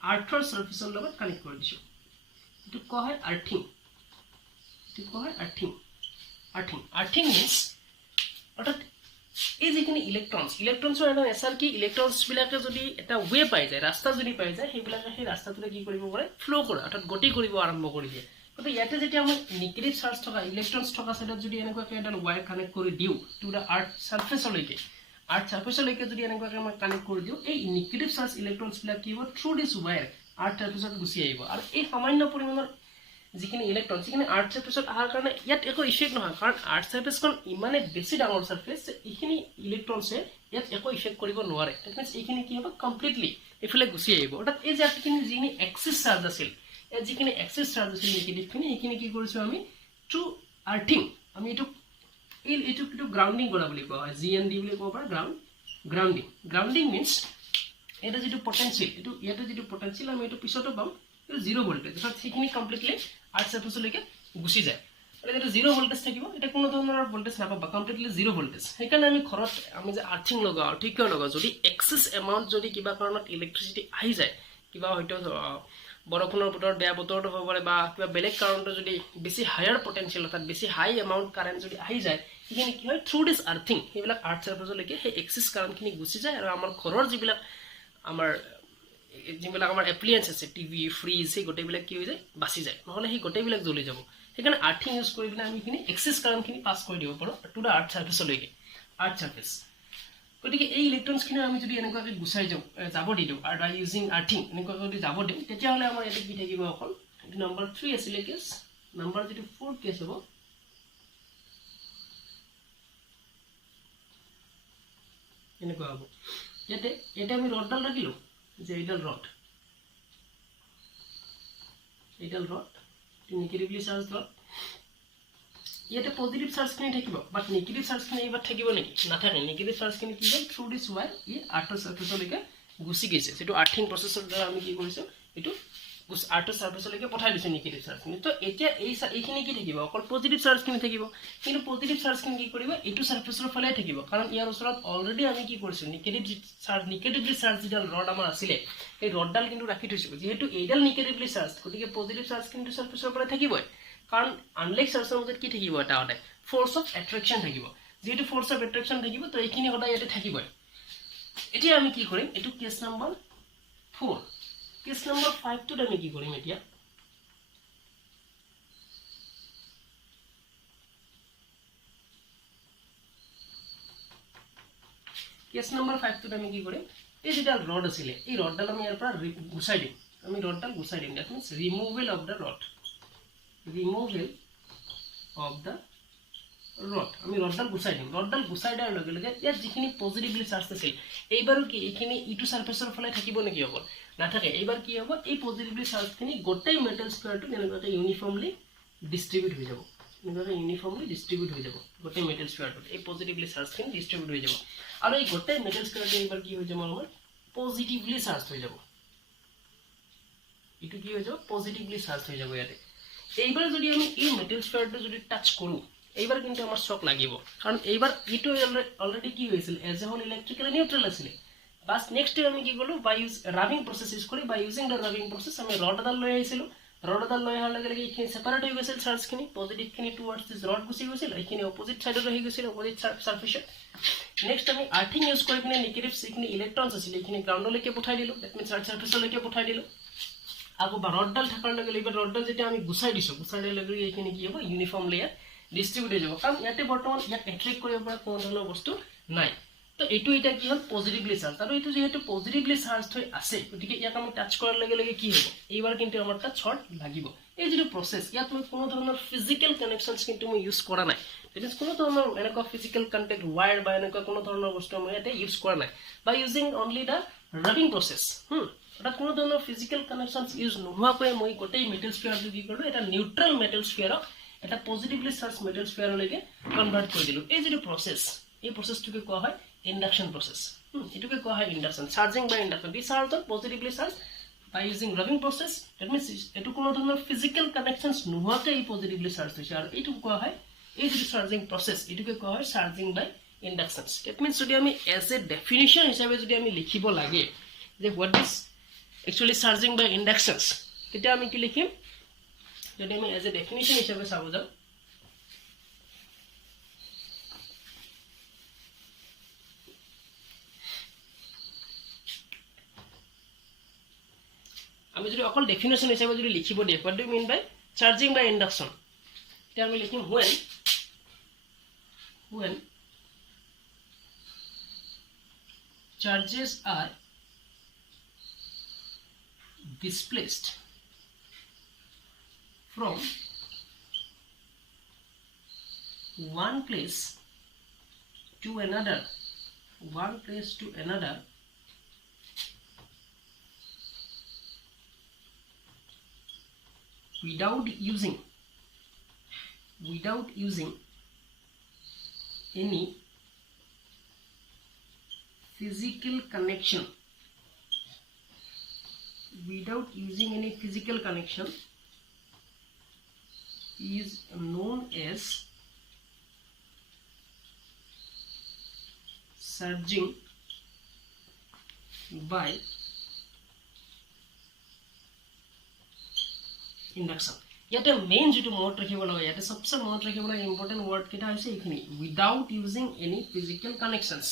আৰ্থৰ সাৰফেসৰ লগত কানেক্ট কৰি দিছো এটো কোৱা হয় আৰ্থিং means অৰ্থাৎ এই যিখিনি ইলেক্ট্ৰনছৰ এটা এছাৰ কি ইলেক্ট্ৰনছ বিলাকে যদি এটা ওয়ে পাই যায় ৰাস্তা যদি পাই যায় সেইবিলাকে সেই ৰাস্তাটোৰে কি কৰিব পাৰে ফ্লো কৰে অৰ্থাৎ গতি কৰিব আৰম্ভ কৰি দিয়ে কিন্তু ইয়াতে যেতিয়া আমি নেগেটিভ চাৰ্জ থকা ইলেক্ট্ৰনছ থকা সাইডত যদি এনেকুৱাকে এটা ওয়্যাৰ কানেক্ট কৰি দিও টু দা আৰ্থ সাৰফেসলৈকে যদি এনেকুৱাকে মই কানেক্ট কৰি দিও এই নেগেটিভ চাৰ্জ ইলেক্ট্ৰনছ বিলাক কি হ'ব থ্ৰু দিস ওয়্যাৰ আৰ্থ সাৰফেসত গুচি আহিব আৰু এই সামান্য পৰিমাণৰ যিখিনি ইলেক্ট্ৰন যিখিনি আৰ্থ সাৰফেসত আহাৰ কাৰণে ইয়াত একো ইফেক্ট নহয় কাৰণ আৰ্থ সাৰফেসখন ইমানে বেছি ডাঙৰ সাৰফেস এইখিনি ইলেক্ট্ৰনছে ইয়াত একো ইফেক্ট কৰিব নোৱাৰে দ্যাট মিন্স এইখিনি কি হ'ব কমপ্লিটলি এফালে গুচি আহিব অৰ্থাৎ এই যিখিনি এক্সিস চাৰ্জ আছিল যিখিনি এক্সিস চাৰ্জ আছিল নেগেটিভখিনি এইখিনি কি কৰিছো আমি টু আৰ্থিং আমি এইটো গ্ৰাউণ্ডিং কৰা বুলি কোৱা হয় GND বুলি কোৱা হয় গ্ৰাউণ্ডিং মিন্স এটা যেটো পটেনশিয়েল এটো ইয়াতে যেটো পটেনশিয়েল আমি এটো পিছতো পাম জিৰো ভোল্টেজ অৰ্থাৎ সেইখিনি কমপ্লিটলি আৰ্থ সাৰফেসলৈকে গুচি যায় এটা জিৰ' ভোল্টেজ থাকিব, এটা কোনো ধৰণৰ ভোল্টেজ নাপাবা, কমপ্লিটলি জিৰ' ভোল্টেজ। সেইকাৰণে আমি ঘৰত আমি যে আৰ্থিং লগাওঁ, ঠিক কিয় লগাওঁ, যদি এক্সেছ এমাউণ্ট যদি কিবা কাৰণত ইলেক্ট্ৰিচিটি আহি যায়, কিবা হয়তো বৰষুণৰ বতৰত বেয়া বতৰটো হ'ব পাৰে বা কিবা বেলেগ কাৰণতো যদি বেছি হায়াৰ পটেঞ্চিয়েল অৰ্থাৎ বেছি হাই এমাউণ্ট কাৰেণ্ট যদি আহি যায়, সেইখিনি কি হয় থ্ৰু দিছ আৰ্থিং সেইবিলাক আৰ্থ চাৰ্ফেচলৈকে সেই এক্সেছ কাৰেণ্টখিনি গুচি যায় আৰু আমাৰ ঘৰৰ যিবিলাক আমাৰ এপ্লিয়েঞ্চ আছে, টিভি ফ্ৰিজ, সেই গোটেইবিলাক কি হৈ যায় বাচি যায়, নহ'লে সেই গোটেইবিলাক জ্বলি যাব। সেইকাৰণে আৰ্থিং ইউজ কৰি পিনে আমি এইখিনি এক্সেছ কাৰেণ্টখিনি পাছ কৰি দিব পাৰোঁ টু দ্য আৰ্থ চাৰ্ফেচলৈকে, আৰ্থ চাৰ্ফেচ। গতিকে এই ইলেক্ট্ৰনছখিনি আমি যদি এনেকুৱাকৈ গুচাই যাব দি দিওঁ আৰু বাই ইউজিং আৰ্থিং এনেকুৱাকৈ যদি যাব দিওঁ, তেতিয়াহ'লে আমাৰ ইয়াতে কি থাকিব অকল এইটো নম্বৰ 3 আছিলে কেছ, নম্বৰ যিটো 4 কেছ হ'ব এনেকুৱা হ'ব। ইয়াতে আমি ৰডডাল ৰাখিলোঁ যে এইডাল ৰড নিগেটিভলি চাৰ্জ ৰড, ইয়াতে পজিটিভ চাৰ্জখিনি থাকিব, বাট নিগেটিভ চাৰ্জখিনি এইবাৰ থাকিব নেকি, নাথাকে। নিগেটিভ চাৰ্জখিনি কি হ'ল থ্ৰু দিছ ৱায়াৰ ই আৰ্থৰ চাৰ্ফেচলৈকে গুচি গৈছে, যিটো আৰ্থিং প্ৰচেছৰ দ্বাৰা আমি কি কৰিছোঁ এইটো আৰ্থৰ চাৰ্ফেচলৈকে পঠাই দিছোঁ নিগেটিভ চাৰ্জখিনি। তো এতিয়া এইখিনি কি থাকিব অকল পজিটিভ চাৰ্জখিনি থাকিব, কিন্তু পজিটিভ চাৰ্জখিনি কি কৰিব এইটো চাৰ্ফেচৰ ফালে থাকিব, কাৰণ ইয়াৰ ওচৰত অলৰেডি আমি কি কৰিছোঁ নিগেটিভলি চাৰ্জ যিডাল ৰড আমাৰ আছিলে সেই ৰডডাল কিন্তু ৰাখি থৈছোঁ, যিহেতু এইডাল নিগেটিভলি চাৰ্জ, গতিকে পজিটিভ চাৰ্জখিনিটো চাৰ্ফেচৰ ফালে থাকিবই, কাৰণ আনলাইক চাৰ্জৰ মাজত কি থাকিব এটা সদায় ফ'ৰ্চ অফ এট্ৰেকশ্যন থাকিব, যিহেতু ফ'ৰ্চ অফ এট্ৰেকশ্যন থাকিব তো এইখিনি সদায় ইয়াতে থাকিবই। এতিয়া আমি কি কৰিম, এইটো কেছ নম্বৰ 4। কেছ নম্বৰ 5টোত আমি কি কৰিম, এতিয়া কেছ নম্বৰ 5টোত আমি কি কৰিম, এই যিডাল ৰড আছিলে এই ৰডডাল আমি ইয়াৰ পৰা গুচাই দিম, that means removal of the rod, আমি ৰডডাল গুচাই দিম। ৰডডাল গুচাই দিয়াৰ লগে লগে ইয়াত যিখিনি পজিটিভলি চাৰ্জ আছিল এইবাৰো কি এইখিনি ইটো চাৰ্ফেচৰ ফালে থাকিব নেকি, অকল নাথাকে। এইবাৰ কি হ'ব এই পজিটিভলি চাৰ্জখিনি গোটেই মেটেল স্ফিয়াৰটো এনেকুৱাকৈ ইউনিফৰ্মলি ডিষ্ট্ৰিবিউট হৈ যাব, গোটেই মেটেল স্ফিয়াৰটোত এই পজিটিভলি চাৰ্জখিনি ডিষ্ট্ৰিবিউট হৈ যাব, আৰু এই গোটেই মেটেল স্ফিয়াৰটো এইবাৰ কি হৈ যাব আমাৰ পজিটিভলি চাৰ্জ হৈ যাব, এইটো কি হৈ যাব পজিটিভলি চাৰ্জ হৈ যাব ইয়াতে। এইবাৰ যদি আমি এই মেটেল স্ফিয়াৰটো যদি টাচ কৰোঁ এইবাৰ কিন্তু আমাৰ শক লাগিব, কাৰণ এইবাৰ ইটো অলৰেডি কি হৈছিল as a whole electrically neutral আছিলে। বাছ নেক্সট আমি কি কৰিলোঁ বাই ৰাবিং প্ৰচেছ ইউজ কৰি, by using the rubbing process আমি ৰড এডাল লৈ আহিছিলোঁ, ৰড এডাল লৈ অহাৰ লগে লগে এইখিনি ছেপাৰেট হৈ গৈছিল, চাৰ্জখিনি পজিটিভখিনি টুৱাৰ্ডছ দিছ ৰড গুচি গৈছিল, এইখিনি অপজিট ছাইডত আহি গৈছিল, অপজিট চাৰ্ফেচত। নেক্সট আমি আৰ্থিং ইউজ কৰি পিনে নিগেটিভ যিখিনি ইলেক্ট্ৰনছ আছিলে এইখিনি গ্ৰাউণ্ডলৈকে পঠাই দিলোঁ, ডেট মিনছ আৰ্থ চাৰ্ফেচলৈকে পঠাই দিলোঁ। আকৌ ৰডডাল থকাৰ লগে লগে ৰডডাল যেতিয়া আমি গুচাই দিয়াৰ লগে লগে এইখিনি কি হ'ব ইউনিফৰ্মলি ইয়াত ডিষ্ট্ৰিবিউট হৈ যাব, কাৰণ ইয়াতে বৰ্তমান ইয়াক এট্ৰেক্ট কৰিব পৰা কোনো ধৰণৰ বস্তু নাই। তো এইটো এতিয়া কি হ'ল পজিটিভলি চাৰ্জ, আৰু এইটো যিহেতু পজিটিভলি চাৰ্জ হৈ আছে গতিকে ইয়াক আমি টাচ কৰাৰ লগে লগে কি হ'ব এইবাৰ কিন্তু আমাৰ তাত শ্বৰ্ট লাগিব। এই যিটো প্ৰচেছ ইয়াত মই কোনো ধৰণৰ ফিজিকেল কানেকশ্যনছ কিন্তু মই ইউজ কৰা নাই, ডেট মিনছ কোনো ধৰণৰ এনেকুৱা ফিজিকেল কণ্টেক্ট ৱায়াৰ বা এনেকুৱা কোনো ধৰণৰ বস্তু মই ইয়াতে ইউজ কৰা নাই, বা using only the rubbing process. অৰ্থাৎ কোনো ধৰণৰ ফিজিকেল কানেকশ্যনছ ইউজ নোহোৱাকৈ মই গোটেই মেটেল স্ফিয়াৰটো কি কৰিলোঁ এটা নিউট্ৰেল মেটেল স্ফিয়াৰক এটা পজিটিভলি চাৰ্জ মেটেল স্ফিয়াৰলৈকে কনভাৰ্ট কৰি দিলোঁ। এই যিটো প্ৰচেছ এই প্ৰচেছটোকে কোৱা হয় ইণ্ডাকশ্যন প্ৰচেছ, এইটোকে কোৱা হয় induction, charging by induction. The charge on positively charge by using rubbing process, that means এইটো কোনো ধৰণৰ ফিজিকেল কানেকশ্যনছ নোহোৱাকৈ এই পজিটিভলি চাৰ্জ হৈছে, আৰু এইটো কোৱা হয় এই যিটো চাৰ্জিং প্ৰচেছ এইটোকে কোৱা হয় চাৰ্জিং বাই ইণ্ডাকশ্যনছ। ডেট মিনছ যদি আমি এজ এ ডেফিনিশ্যন হিচাপে যদি আমি লিখিব লাগে যে হোৱাট ইজ একচুৱেলি চাৰ্জিং বাই ইণ্ডাকশ্যনছ, তেতিয়া আমি কি লিখিম, যদি আমি এজ এ ডেফিনিশ্যন হিচাপে চাব যাওঁ আমি যদি অকল ডেফিনেশ্যন হিচাপে যদি লিখিব দিয়ে what do mean by charging by induction, তেতিয়া আমি লিখিম when charges are displaced from one place to another without using any physical connection, is known as surging by induction. ইয়াতে মেইন যেটো মনত ৰাখিব লাগে ইয়াতে সবচে মনত ৰাখিব লাগে ইম্পৰ্টেন্ট ওয়াৰ্ড কেটা হৈছে এইখিনি without using any physical connections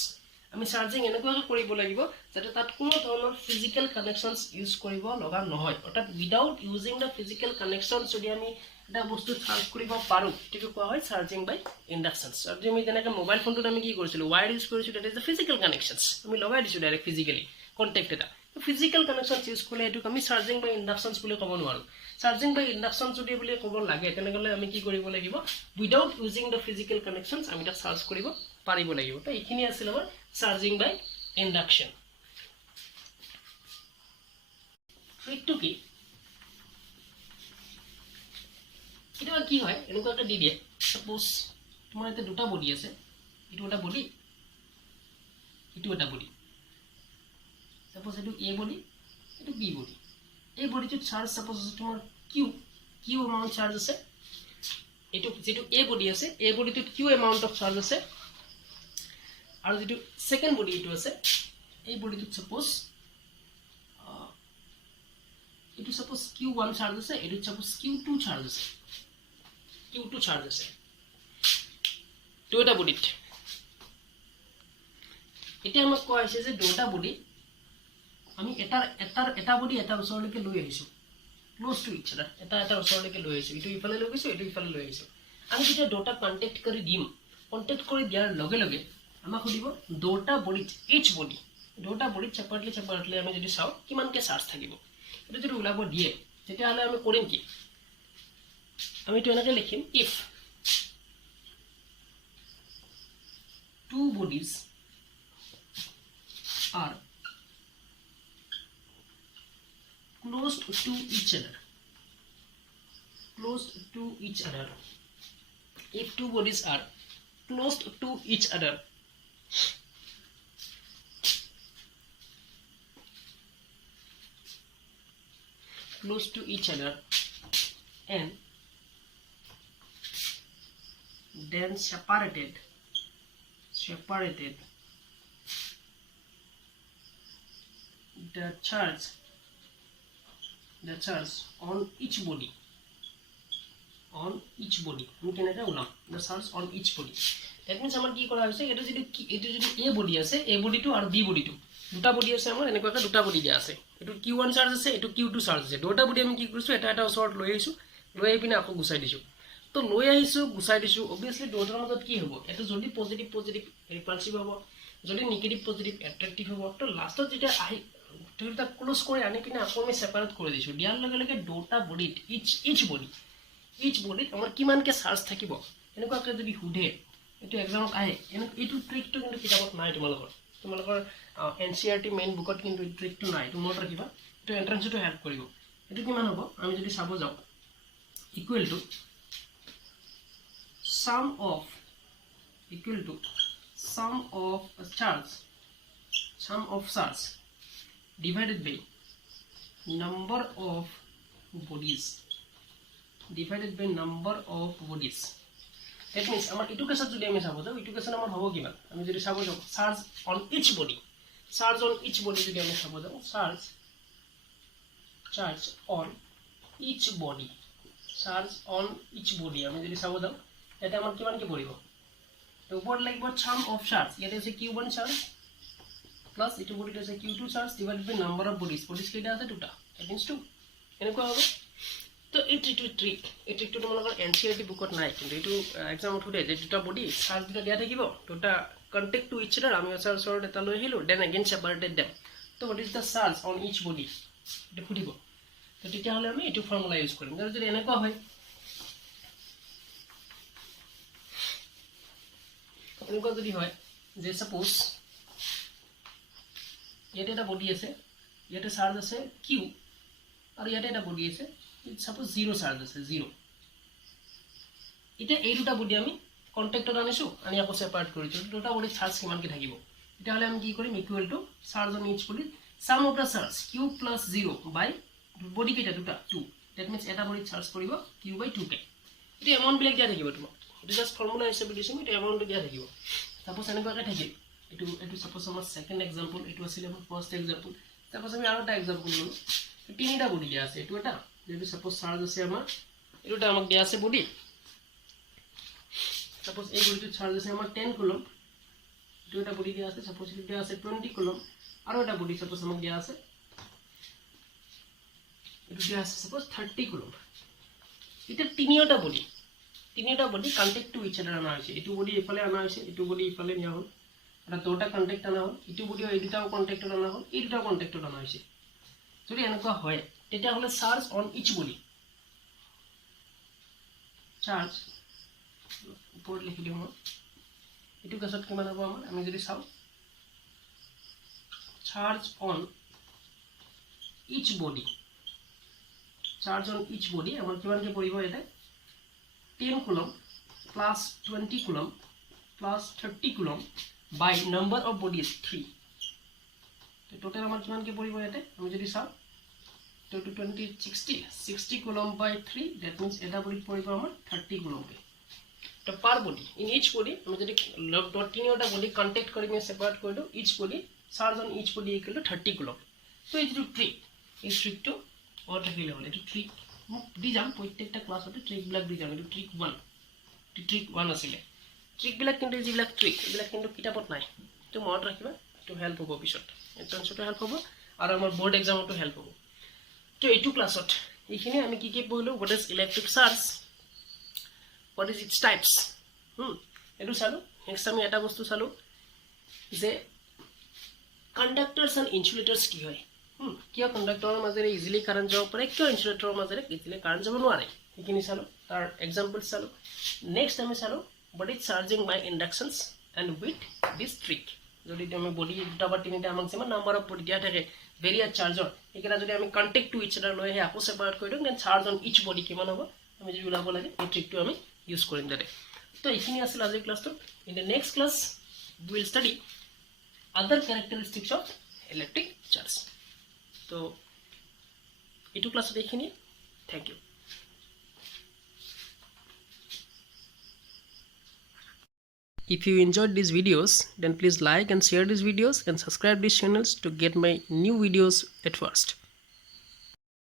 আমি চাৰ্জিং এনেকৈ কৰিব লাগিব যাতে তাত কোনো ধৰণৰ ফিজিক্যাল কানেকশনস ইউজ কৰিব লগা নহয় অৰ্থাৎ উইদাউট ইউজিং দা ফিজিক্যাল কানেকশনস যদি আমি এটা বস্তু চাৰ্জ কৰিব পাৰো ঠিক কোৱা হয় চাৰ্জিং বাই ইন্ডাকশনস আৰু আমি যেনেকৈ মোবাইল ফোনটোত আমি কি কৰিছিলো ওয়্যাৰ ইউজ কৰিছিলো that is the physical connections আমি লগাই দিছো ডাইৰেক্ট ফিজিক্যালি কন্টাক্ট এটা ফিজিক্যাল কানেকশনস ইউজ কৰিলে এটো আমি চাৰ্জিং বাই ইন্ডাকশনস বুলি ক'ব নোৱাৰো চাৰ্জিং বাই ইন্ডাকশন যদি বুলি ক'ব লাগে তেনেকলে আমি কি কৰিব লাগিব উইদাউট ইউজিং দা ফিজিক্যাল কানেকশনস আমি এটা চাৰ্জ কৰিব পাৰিব লাগিব তো এইখিনি আছিল আমাৰ চাৰ্জিং বাই ইন্ডাকশন ট্ৰিকটো কি এটা কি হয় এনেকুৱাকে দি দিয়ে সাপোজ তোমাৰ এটা দুটা বডি আছে এটো এটা বডি এটো এটা বডি সাপোজ এটো এ বডি এটো বি বডি এই বডিটো চাৰ্জ সাপোজ তোমাৰ কিউ এমাউন্ট চাৰ্জ আছে এটো যেটো এ বডি আছে এ বডিটো কিউ এমাউন্ট অফ চাৰ্জ আছে আৰু যেটো সেকেন্ড বডি এটো আছে এই বডিটো সাপোজ এটো সাপোজ q1 চাৰ্জ আছে এটো সাপোজ q2 চাৰ্জ আছে q2 চাৰ্জ আছে দুটা বডিত এটা আমাক কোৱা হৈছে যে দুটা বডি আমি এটা বডি এটা ওচৰলৈকে লৈ আহিছো ক্লোজ টু ইচ আদাৰ এটা ওচৰলৈকে লৈ আহিছো ইটো ইফালে লৈ গৈছো ইটো ইফালে লৈ আহিছো আমি যেতিয়া দুটা কন্টাক্ট কৰি দিম কন্টাক্ট কৰি দিয়াৰ লগে লগে আমাক খুদিব দুটা বডিত ইচ বডি দুটা বডিত সেপাৰেটলি আমি যদি চাও কিমানকে চাৰ্জ থাকিব এটা যদি ওলাব দিয়ে তেতিয়া হলে আমি কৰিম কি আমি তো এনেকৈ লিখিম if two bodies are close to each other if two bodies are close to each other and then separated the charge on each body we can এটা উলাম the charge on each body that means আমাৰ কি কৰা হৈছে এটা যদি a body আছে a body টো আৰু b body টো দুটা বডি আছে আমাৰ এনেকুৱাকৈ দুটা বডি দিয়া আছে এটো q1 চাৰ্জ আছে এটো q2 চাৰ্জ আছে দুটা বডি আমি কি কৰিছো এটা ওচৰত লৈ আহিছো লৈ আহি পিনে আকৌ গুছাই দিছো তো লৈ আহিছো গুছাই দিছো obviously দুটাৰ মাজত কি হ'ব এটো যদি পজিটিভ ৰিপালসিভ হ'ব যদি নেগেটিভ পজিটিভ এট্ৰাক্টিভ হ'ব তো লাষ্টত যেতিয়া আহি দুটা ক্লোজ কৰি আনি পিনে আকৌ আমি সেপাৰেট কৰি দিছো দিয়াৰ লগে লগে দুটা বডিত ইচ বডিত আমাৰ কিমানকে চাৰ্জ থাকিব এনেকুৱাকৈ যদি হুধে এটো এক্সামত আহে এটো ট্ৰিকটো কিন্তু কিতাপত নাই তোমালোকৰ এনসিআৰটি মেইন বুকত কিন্তু ট্ৰিকটো নাই তো মনত ৰাখিবা এটো এন্ট্ৰান্সটো হেল্প কৰিব এটো কিমান হ'ব আমি যদি চাব যাও equal to sum of charge divided by number of bodies that means আমাৰ ইটো কেছত যদি আমি চাব যাও ইটো কেছত আমাৰ হ'ব কিমান আমি যদি চাব যাও চাৰ্জ অন ইচ বডি যদি আমি চাব যাও চাৰ্জ অন ইচ বডি আমি যদি চাব যাও এটা আমাৰ কিমান কি পৰিব তো ওপৰত লাগিব sum of charge ইয়াতে আছে q1 চাৰ্জ প্লাস ইটো বডিটো আছে q2 charge divided by number of bodies কেইটা আছে দুটা that means 2 এনেকুৱা হ'ব তো এই ট্ৰিকটো তোমালোকৰ এনসিআৰটি বুকত নাই কিন্তু এটো এক্সামত উঠে যে দুটা বডি চাৰ্জ দুটা দিয়া থাকিব দুটা কন্টাক্ট টু ইচ আদাৰ আমি ওচৰত এটা লৈ আহিলো দেন এগেইন সেপাৰেটেড দেম তো what is the charge on each body এটো খুদিব তো তেতিয়া হলে আমি এটো ফৰ্মুলা ইউজ কৰিম যদি এনেকুৱা হয় এনেকুৱা যদি হয় যে সাপোজ ইয়াতে এটা বডি আছে ইয়াতে চাৰ্জ আছে q আৰু ইয়াতে এটা বডি আছে সাপোজ 0 চাৰ্জ আছে 0 এটা এই দুটা বডি আমি কন্টাক্টত আনিছো আমি আকৌ সেপাৰেট কৰিছো দুটা বডি চাৰ্জ কিমান কি থাকিব এটা হলে আমি কি কৰিম equal to charge on each body sum of the charge q + 0 by body কেটা দুটা 2 that means এটা বডি চাৰ্জ কৰিব q/2 কে এইটো এমাউণ্ট বিলাক দিয়া থাকিব তোমাক এইটো জাস্ট ফৰ্মুলা হিচাপে দিছোঁ এইটো এমাউণ্টটো দিয়া থাকিব সাপোজ এনেকুৱাকৈ থাকিল এইটো সাপোজ আমাৰ সেকেন্ড এক্সাম্পল এইটো আছিল আমাৰ ফাৰ্স্ট এক্সাম্পল সাপোজ আমি আৰু এটা এক্সাম্পল ললো তিনিটা বডি দিয়া আছে এইটো এটা যেটো সাপোজ চাৰ্জ আছে আমাৰ এইটোটা আমাক দিয়া আছে বডি সাপোজ এই বডিটো চাৰ্জ আছে আমাৰ 10 কুলম এইটো এটা বডি দিয়া আছে সাপোজ এইটো দিয়া আছে 20 কুলম আৰু এটা বডি সাপোজ আমাক দিয়া আছে এইটো দিয়া আছে সাপোজ 30 কুলম এটা তিনিটা বডি কন্টাক্ট টু ইচ আদাৰ আনা হৈছে এইটো বডি ইফালে আনা হৈছে এইটো বডি ইফালে নিয়া হ'ল এটা দুটা কন্টাক্ট আনা হ'ল এইটো বডি এই দুটাও কন্টাক্টত আনা হ'ল এই দুটাও কন্টাক্টত আনা হৈছে যদি এনেকুৱা হয় তেতিয়া হলে charge on each body charge উপৰত লিখি দিম এইটো কেছত কিমান হ'ব আমাৰ আমি যদি চাও চাৰ্জ অন ইচ বডি আমাৰ কিমানকে পৰিব এটা 10 coulomb plus 20 coulomb plus 30 coulomb by number of bodies 3 তো টোটাল আমাৰ কিমানকে পৰিব এটা আমি যদি চাও তো 60 কুলম by 3 that means এটা বডি পৰিব আমাৰ 30 কুলমকে তো পাৰ বডি ইন ইচ বডি আমি যদি তিনিটা বডি কন্টাক্ট কৰি আমি সেপাৰেট কৰি দিও each body charge on each body equal to 30 coulomb তো এই ট্ৰিক এই ট্ৰিকটো और लिखिले হল এটো ট্রিক দি যাম প্রত্যেকটা ক্লাসতে ট্রিক বিলাক দি যাম এটো ট্রিক 1 ট্রিক 1 আছিল ট্রিক বিলাক কিন্তু জিবিলাক ট্রিক এবিলাক কিন্তু কিতাপত নাই তো মনত ৰাখিবা তো হেল্প হ'ব পিছত এন্ট্ৰান্সটো হেল্প হ'ব আৰু আমাৰ বোর্ড এক্সামটো হেল্প হ'ব তো এইটো ক্লাসত এইখিনি আমি কি পঢ়িলো what is electric charge what is its types এটো চালো নেক্সট আমি এটা বস্তু চালো যে কন্ডাক্টৰস এণ্ড ইনসুলেটৰস কি হয় কিয় কন্ডাক্টৰৰ মাজেৰে ইজিলি কাৰেন্ট যাব পাৰে কিয় ইনসুলেটৰৰ মাজেৰে ইজিলি কাৰেন্ট যাব নোৱাৰে এইখিনি চালো তাৰ এক্সাম্পল চালো নেক্সট আমি চালো what is charging by inductions and with this trick যদি আমি বডি দুটা বা তিনিটা আমাক যেমান নাম্বার অফ বডি দিয়া থাকে ভেরিয়াস চাৰ্জৰ এইকেইটা যদি আমি কন্টাক্ট টু ইচ আদাৰ লৈ আহি আকৌ সেপাৰেট কৰি দিওঁ then charge on each body কিমান হ'ব আমি যদি উলাব লাগে এই ট্ৰিকটো আমি ইউজ কৰিম তাতে তো এইখিনি আছিল আজিৰ ক্লাছটো in the next class we will study other characteristics of electric charge तो इटू क्लास देखिए thank you if you enjoyed these videos then please like and share these videos and subscribe these channels to get my new videos at first